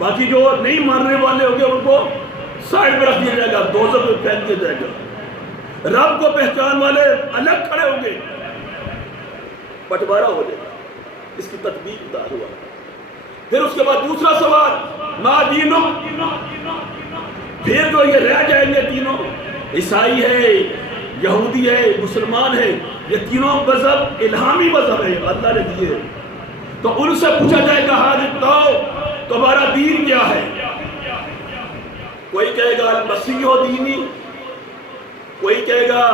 باقی جو نہیں ماننے والے ہوں گے ان کو سائڈ میں رکھ دیا جائے گا، دوزخ میں پھینک دیا جائے گا۔ رب کو پہچان والے الگ کھڑے ہوں گے، بٹوارا ہو جائے گا۔ اس کی تطبیق اتار ہوا۔ پھر اس کے بعد دوسرا سوال، ما دینک، پھر جو یہ رہ جائیں گے تینوں، عیسائی ہے، یہودی ہے، مسلمان ہے، یہ تینوں مذہب الہامی مذہب ہے، اللہ نے دیے، تو ان سے پوچھا جائے گا ہاں بتاؤ تمہارا دین کیا ہے؟ کوئی کہے گا المسیح و دینی، کوئی کہے گا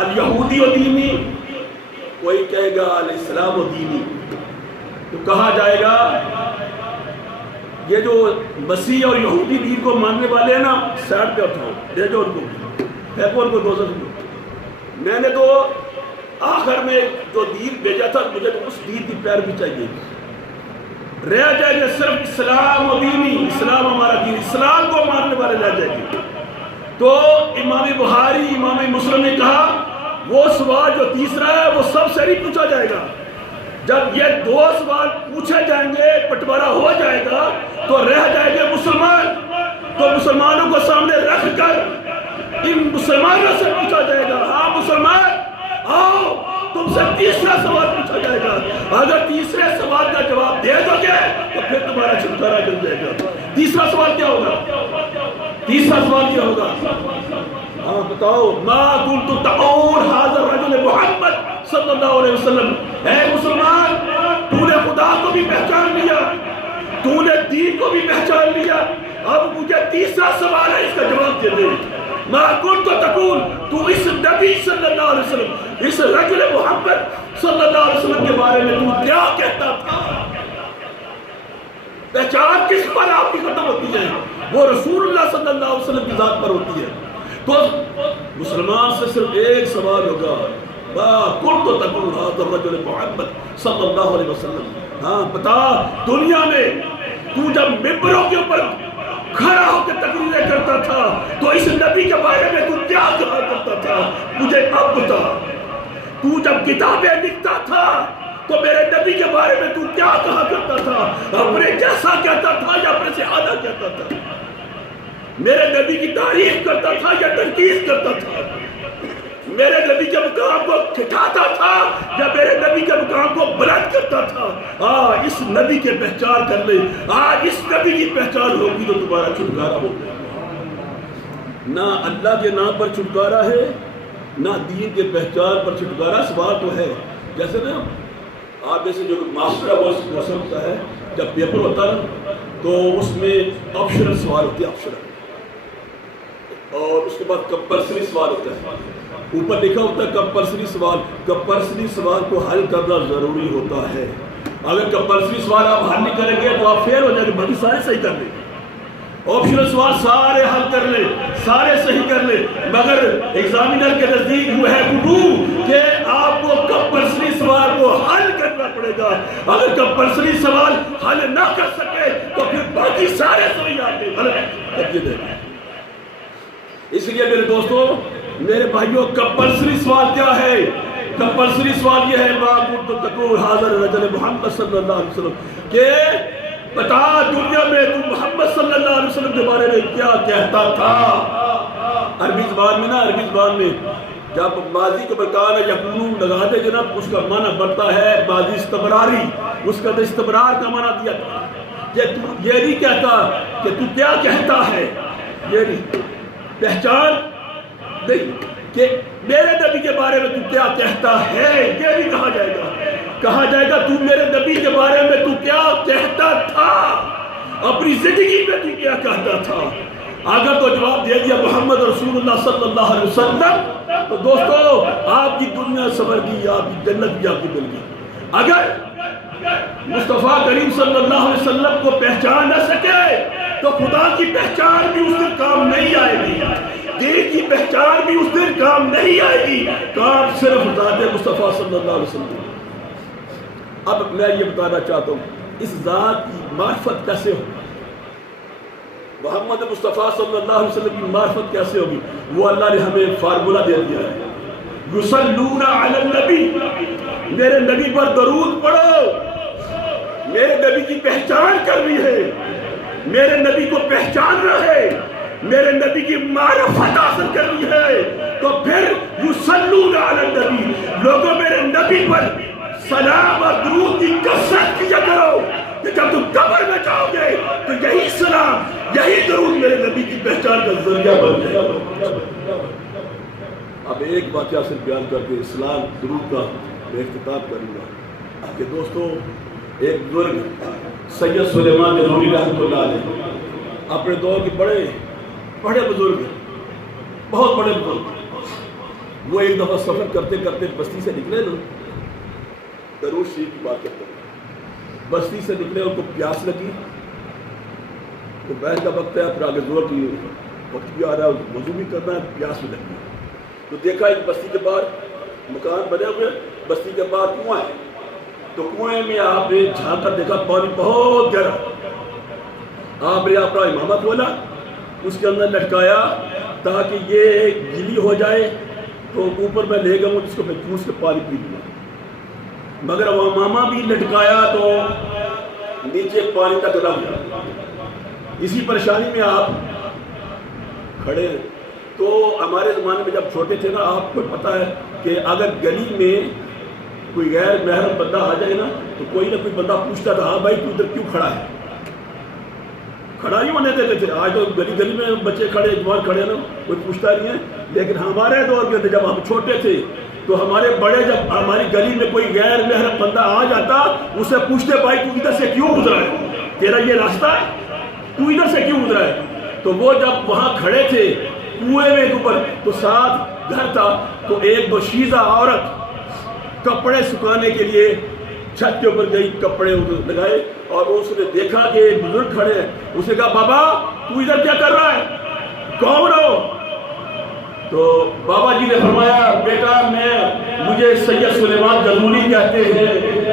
الیہودی و دینی، کوئی کہے گا الاسلام و دینی۔ تو کہا جائے گا یہ جو مسیح اور یہودی دین کو ماننے والے ہیں نا، سائڈ پہ اٹھاؤ، دے دو ان کو، پھینکو ان کو دوزخ میں۔ میں نے تو آخر میں جو دین بھیجا تھا مجھے تو اس دین کی پیروی چاہیے، رہ جائیں گے صرف اسلام و دینی، اسلام ہمارا دین، اسلام کو ماننے والے رہ جائیں گے۔ تو امام بخاری، امام مسلم نے کہا وہ سوال جو تیسرا ہے وہ سب سے نہیں پوچھا جائے گا۔ جب یہ دو سوال پوچھے جائیں گے، بٹوارا ہو جائے گا، تو رہ جائیں گے مسلمان، تو مسلمانوں کو سامنے رکھ کر ان مسلمانوں سے پوچھا جائے گا ہاں مسلمان آؤ تم سے تیسرا سوال پوچھا جائے گا، اگر تیسرے سوال کا جواب دے دو گے تو پھر تمہارا چھٹکارا مل جائے گا۔ تیسرا سوال کیا ہوگا؟ تیسرا سوال کیا ہوگا؟ ہاں بتاؤ، ما کنت تقول ھذا الرجل محمد صلی اللہ علیہ وسلم، اے مسلمان تو نے خدا کو بھی پہچان لیا، تو نے دین کو بھی پہچان لیا، اب مجھے تیسرا سوال ہے، اس کا جواب دے دے۔ ما کنت تقول، تو اس نبی صلی اللہ علیہ وسلم، اس رجل محمد صلی اللہ علیہ وسلم کے بارے میں تو کیا کہتا تھا؟ پہچان کس پر آپ کی ختم ہوتی ہے؟ وہ رسول اللہ صلی اللہ علیہ وسلم کی ذات پر ہوتی ہے۔ تو مسلمان سے صرف ایک سوال ہوگا، ما کنت تقول ھذا الرجل محمد صلی اللہ علیہ وسلم، ہاں بتا دنیا میں تو جب ممبروں کے اوپر کھڑا ہو کے تقریریں کرتا تھا تو اس نبی کے بارے میں تو کیا کہا کرتا تھا؟ مجھے اب بتا، تو جب کتابیں لکھتا تھا تو میرے نبی کے بارے میں تو کیا کہا کرتا تھا؟ اپنے جیسا کہتا تھا یا اپنے سے اعلیٰ کہتا تھا؟ میرے نبی کی تعریف کرتا تھا یا تنقید کرتا تھا؟ میرے نبی کے مقام کو ٹھٹھاتا تھا یا میرے نبی کے مقام کو بلند کرتا تھا؟ اس نبی کے پہچان کر لے، آج اس نبی کی پہچان ہوگی تو تمہارا چھٹکارا ہوگا۔ نہ اللہ کے نام پر چھٹکارا ہے، نہ دین کے پہچان پر چھٹکارا۔ سوال تو ہے، جیسے نا آپ جیسے جو ماسٹر ہے وہ سمجھتا ہے جب پیپر ہوتا ہے تو اس میں آپشنل سوال ہوتے ہیں، آپشنل، اور اس کے بعد کمپلسری سوال ہوتا ہے، اوپر لکھا ہوتا ہے کمپلسری سوال۔ کمپلسری سوال کو حل کرنا ضروری ہوتا ہے، اگر کمپلسری سوال آپ حل نہیں کریں گے تو آپ فیل ہو جائیں گے، باقی سارے صحیح کر لیں۔ آپشنل سوال سارے حل کر لیں، سارے صحیح کر لیں، مگر ایگزامینر کے نزدیک وہ ہے گرو کہ آپ کو کمپلسری سوال کو حل کرنا پڑے گا۔ اگر کمپلسری سوال حل نہ کر سکے تو پھر باقی سارے صحیح آتے ہیں۔ اس لیے میرے دوستو، میرے بھائیوں، کمپلسری سوال کیا ہے؟ کمپلسری سوال یہ ہے، ما کنت تقول ھذا الرجل محمد صلی اللہ علیہ وسلم، کہ بتا دنیا میں تو محمد صلی اللہ علیہ وسلم کے بارے میں کیا کہتا تھا؟ عربی زبان میں نا، عربی زبان میں جب ماضی کے برکان یقولون لگا دے جناب، اس کا معنی بڑھتا ہے ماضی استمراری، اس کا استمرار کا معنی دیا کہ تو یہ نہیں کہتا کہ تو کیا کہتا ہے، یہ نہیں پہچان نہیں کہ میرے نبی کے بارے میں تو کیا کہتا ہے، یہ نہیں کہا جائے گا۔ کہا جائے گا تو میرے نبی کے بارے میں تو کیا کہتا تھا، اپنی زندگی میں تو کیا کہتا تھا۔ اگر تو جواب دے دیا محمد رسول اللہ صلی اللہ علیہ وسلم تو دوستو آپ کی دنیا سنور گئی، آپ کی جنت بھی آپ کی مل گئی۔ اگر مصطفیٰ کریم صلی اللہ علیہ وسلم کو پہچان نہ سکے تو خدا کی پہچان بھی اس دن کام نہیں آئے گی، دین کی پہچان بھی اس دن کام نہیں آئے گی، کام صرف ذات مصطفیٰ صلی اللہ علیہ وسلم۔ اب میں یہ بتانا چاہتا ہوں اس ذات کی معرفت کیسے ہوگی، محمد مصطفیٰ صلی اللہ علیہ وسلم کی معرفت کیسے ہوگی؟ وہ اللہ نے ہمیں فارمولہ دے دیا ہے، یصلون علی النبی، میرے نبی پر درود پڑھو، میرے نبی کی پہچان کرنی ہے، میرے نبی کو پہچاننا ہے، میرے نبی کی معرفت حاصل کرنی ہے، تو پھر یصلون علی النبی، لوگوں میرے نبی پر سلام اور درود کی کثرت کیا کرو کہ جب تم قبر میں جاؤ گے تو یہی سلام، یہی درود میرے نبی کی پہچان کا ذریعہ بن جائے۔ اب ایک واقعہ سے بیان کر کے اسلام درود کا میں اختتام کروں گا کہ دوستو، ایک بزرگ سید سلیمان غزنوی رحمۃ اللہ علیہ اپنے دور کے بڑے بزرگ، بہت بڑے بزرگ، وہ ایک دفعہ سفر کرتے کرتے بستی سے نکلے نا، درود شریف کی بات کرتے ہیں، بستی سے نکلے، ان کو پیاس لگی، تو بیٹھ کا وقت ہے، پھر آگے زور کی وقت بھی آ رہا ہے، وضو بھی کرنا ہے، پیاس بھی لگی، تو دیکھا ایک بستی کے باہر مکان بنے ہوئے، بستی کے باہر کنواں ہے، تو کنویں میں آپ نے جھانک کر دیکھا پانی بہت گہرا، آپ نے اپنا امامہ کھولا، اس کے اندر لٹکایا تاکہ یہ گیلی ہو جائے تو اوپر میں لے گا جس کو میں چوس کے پانی پی لوں، مگر وہ امامہ بھی لٹکایا تو نیچے پانی تک رہ گیا۔ اسی پریشانی میں آپ کھڑے ہیں۔ تو ہمارے زمانے میں جب چھوٹے تھے نا، آپ کو پتہ ہے کہ اگر گلی میں کوئی غیر محرم بندہ آ جائے نا تو کوئی نہ کوئی بندہ پوچھتا تھا، ہاں بھائی تو ادھر کیوں کھڑا ہے؟ کھڑا نہیں ہونے دیتے تھے، آج تو گلی گلی میں بچے کھڑے، جوان کھڑے نا، کوئی پوچھتا نہیں ہے، لیکن ہمارے دور کے جب ہم چھوٹے تھے تو ہمارے بڑے جب ہماری گلی میں کوئی غیر محرم بندہ آ جاتا، اسے پوچھتے بھائی تو ادھر سے کیوں گزرا ہے؟ تیرا یہ راستہ ہے؟ تو ادھر سے کیوں گزرا ہے؟ تو وہ جب وہاں کھڑے تھے کنویں میں اوپر، تو ساتھ گھر تھا، تو ایک دوشیزہ عورت کپڑے سکھانے کے لیے چھت کے اوپر گئی، کپڑے لگائے، اور اس نے دیکھا کہ ایک بزرگ کھڑے ہیں، اس نے کہا بابا تو ادھر کیا کر رہا ہے؟ کون ہو؟ تو بابا جی نے فرمایا بیٹا مجھے سید سلیمان غزنوی کہتے ہیں،